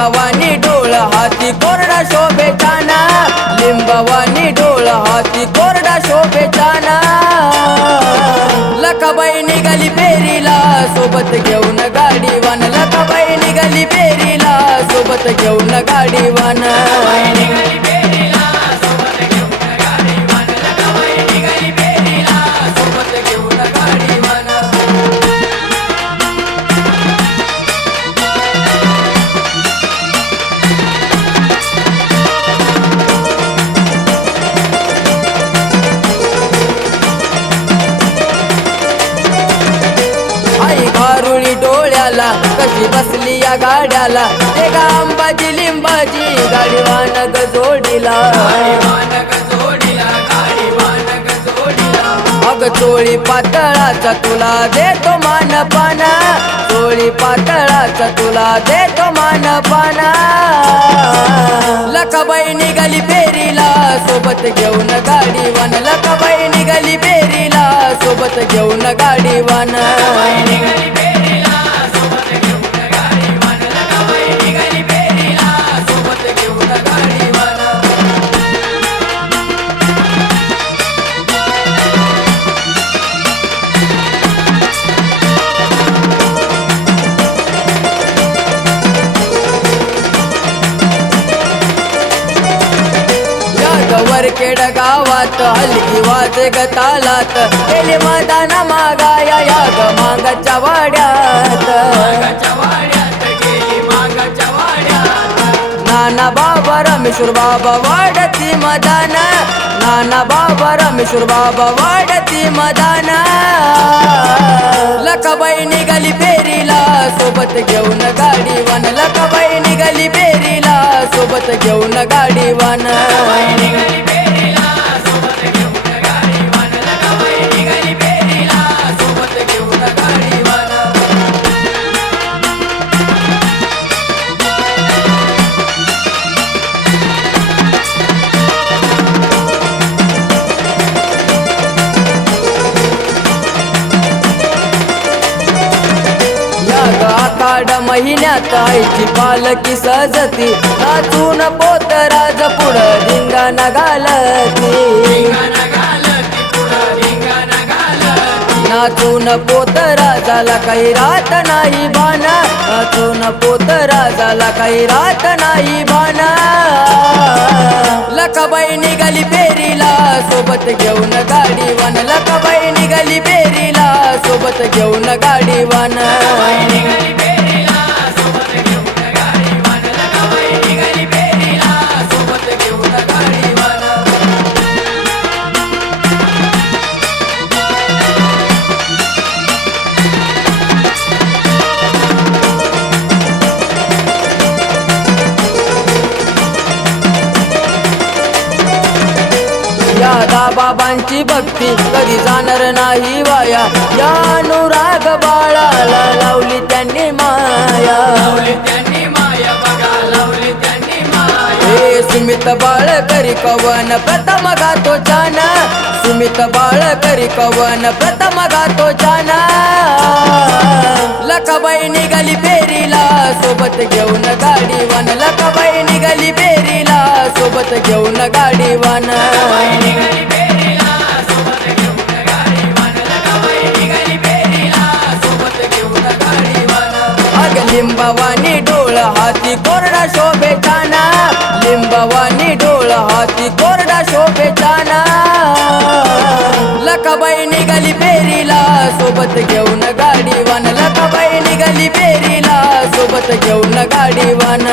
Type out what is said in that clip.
लिंबवानी डोळ हाती कोरडा शोभेचाना लिंबवानी डोळ हाती कोरडा शोभेचाना लकाबाई निघाली फेरीला सोबत घेऊन गाडीवान. लकाबाई निघाली फेरीला सोबत घेऊन गाडीवान. गाड्याला कशी बसली या गाड्याला? ते गा अंबाजी लिंबाजी गाडीवान ग जोडीला अग चोळी पातळाचा तुला देतो मान पाना चोळी पातळाचा तुला देतो मान पाना लकाबाई निघाली फेरीला सोबत घेऊन गाडी गाडीवान लकाबाई निघाली फेरीला सोबत घेऊन गाडीवान सोबत वर केड गावात हलकी वाजे ग तालात गेली मैदाना मागाया याग मागाच्या वाड्यात. नाना बाबा रमेश्वर बाबा वाढती मदान. नाना बाबा रमेश्वर बाबा वाढती मदान. लकाबाई निघाली फेरीला सोबत घेऊन गाडीवान. लकाबाई निघाली फेरी सोबत घेऊन गाडीवान. महिन्यात आईची पालकी सजती. नाचून पोत राज पुढं धिंगाणा घालती. नाचून पोत राजाला काही रात नाही बाना नाचून पोत राजाला काही रात नाही बाना लकाबाई निघाली फेरीला सोबत घेऊन गाडीवान लकाबाई निघाली फेरीला सोबत घेऊन गाडीवान बाबांची भक्ती कधी जाणार नाही वाया. या अनुराग बाळाला लावली त्यांनी माया. हे सुमित बाळ करी कवन प्रथम गातो छान सुमित बाळ करी कवन प्रथम गातो छान लकाबाई निघाली फेरीला सोबत घेऊन गाडीवान लकाबाई निघाली फेरीला सोबत घेऊन गाडीवान अग लिंबवानी डोळ हाती कोरडा शोभेचाना लिंबवानी डोळ हाती कोरडा शोभेचाना लकाबाई निघाली फेरीला सोबत घेऊन गाडीवान लकाबाई निघाली सोबत घेऊन गाडीवान